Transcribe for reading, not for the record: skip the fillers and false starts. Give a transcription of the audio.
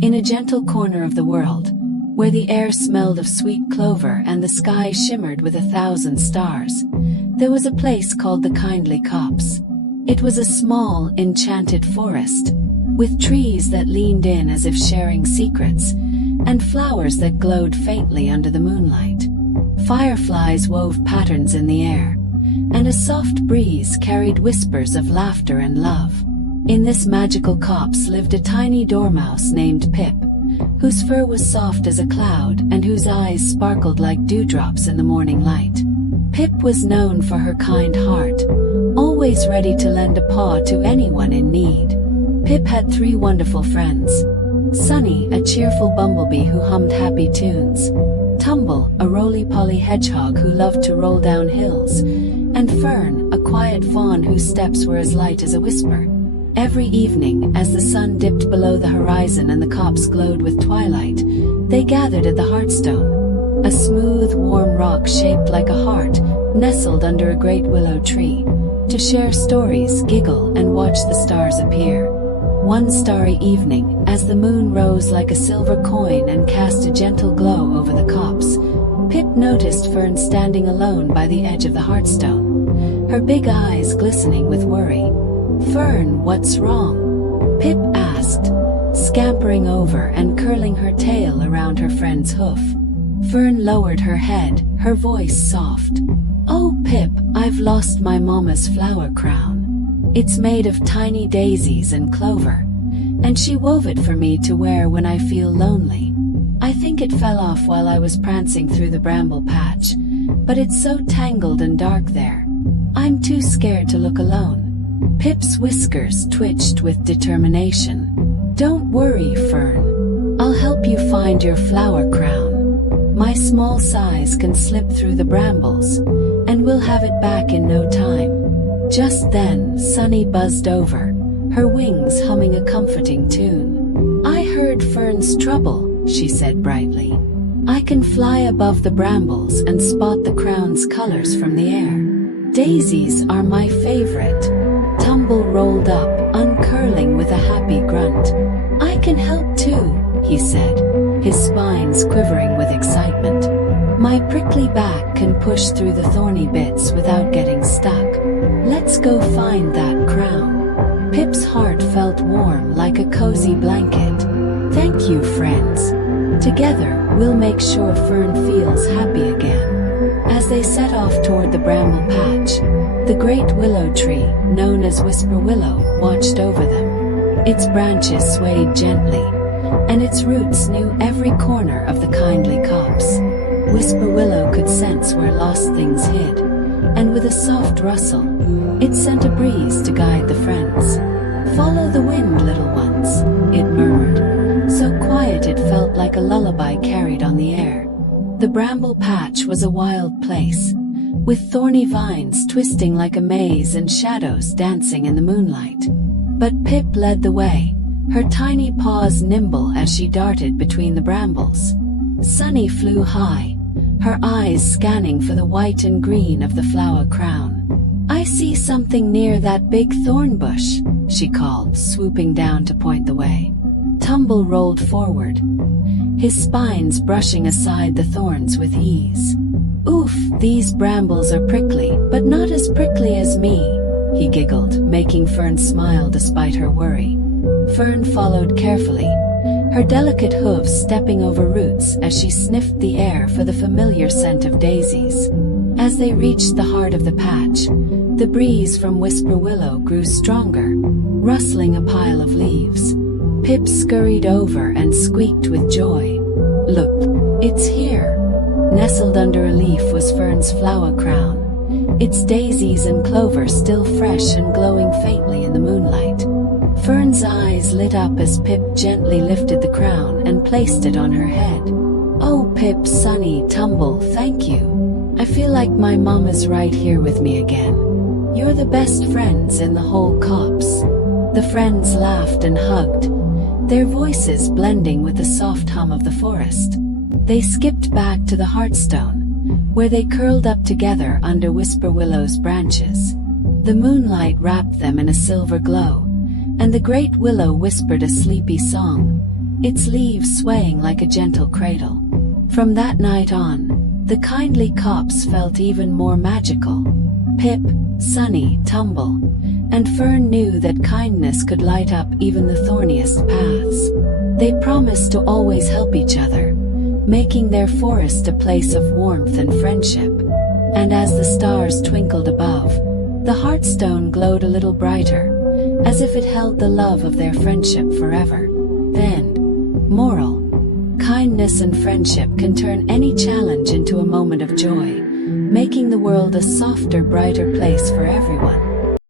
In a gentle corner of the world, where the air smelled of sweet clover and the sky shimmered with 1,000 stars, there was a place called the Kindly Copse. It was a small, enchanted forest, with trees that leaned in as if sharing secrets, and flowers that glowed faintly under the moonlight. Fireflies wove patterns in the air, and a soft breeze carried whispers of laughter and love. In this magical copse lived a tiny dormouse named Pip, whose fur was soft as a cloud and whose eyes sparkled like dewdrops in the morning light. Pip was known for her kind heart, always ready to lend a paw to anyone in need. Pip had 3 wonderful friends: Sunny, a cheerful bumblebee who hummed happy tunes; Tumble, a roly-poly hedgehog who loved to roll down hills; and Fern, a quiet fawn whose steps were as light as a whisper. Every evening, as the sun dipped below the horizon and the copse glowed with twilight, they gathered at the Heartstone, a smooth, warm rock shaped like a heart, nestled under a great willow tree, to share stories, giggle, and watch the stars appear. One starry evening, as the moon rose like a silver coin and cast a gentle glow over the copse, Pip noticed Fern standing alone by the edge of the Heartstone, her big eyes glistening with worry. "Fern, what's wrong?" Pip asked, scampering over and curling her tail around her friend's hoof. Fern lowered her head, her voice soft. "Oh, Pip, I've lost my mama's flower crown. It's made of tiny daisies and clover, and she wove it for me to wear when I feel lonely. I think it fell off while I was prancing through the bramble patch, but it's so tangled and dark there. I'm too scared to look alone." Pip's whiskers twitched with determination. "Don't worry, Fern. I'll help you find your flower crown. My small size can slip through the brambles, and we'll have it back in no time." Just then, Sunny buzzed over, her wings humming a comforting tune. "I heard Fern's trouble," she said brightly. "I can fly above the brambles and spot the crown's colors from the air. Daisies are my favorite." Tumble rolled up, uncurling with a happy grunt. "I can help too," he said, his spines quivering with excitement. "My prickly back can push through the thorny bits without getting stuck. Let's go find that crown." Pip's heart felt warm like a cozy blanket. "Thank you, friends. Together, we'll make sure Fern feels happy again." As they set off toward the bramble patch, the great willow tree, known as Whisper Willow, watched over them. Its branches swayed gently, and its roots knew every corner of the Kindly Copse. Whisper Willow could sense where lost things hid, and with a soft rustle, it sent a breeze to guide the friends. "Follow the wind, little ones," it murmured, so quiet it felt like a lullaby carried on the air. The bramble patch was a wild place, with thorny vines twisting like a maze and shadows dancing in the moonlight. But Pip led the way, her tiny paws nimble as she darted between the brambles. Sunny flew high, her eyes scanning for the white and green of the flower crown. "I see something near that big thorn bush," she called, swooping down to point the way. Tumble rolled forward, his spines brushing aside the thorns with ease. "Oof, these brambles are prickly, but not as prickly as me," he giggled, making Fern smile despite her worry. Fern followed carefully, her delicate hooves stepping over roots as she sniffed the air for the familiar scent of daisies. As they reached the heart of the patch, the breeze from Whisper Willow grew stronger, rustling a pile of leaves. Pip scurried over and squeaked with joy. "Look, it's here." Nestled under a leaf was Fern's flower crown, its daisies and clover still fresh and glowing faintly in the moonlight. Fern's eyes lit up as Pip gently lifted the crown and placed it on her head. "Oh, Pip, Sunny, Tumble, thank you. I feel like my mama's right here with me again. You're the best friends in the whole copse." The friends laughed and hugged, their voices blending with the soft hum of the forest. They skipped back to the Heartstone, where they curled up together under Whisper Willow's branches. The moonlight wrapped them in a silver glow, and the great willow whispered a sleepy song, its leaves swaying like a gentle cradle. From that night on, the Kindly Copse felt even more magical. Pip, Sunny, Tumble, and Fern knew that kindness could light up even the thorniest paths. They promised to always help each other, making their forest a place of warmth and friendship. And as the stars twinkled above, the heartstone glowed a little brighter, as if it held the love of their friendship forever. Then, moral: kindness and friendship can turn any challenge into a moment of joy, making the world a softer, brighter place for everyone.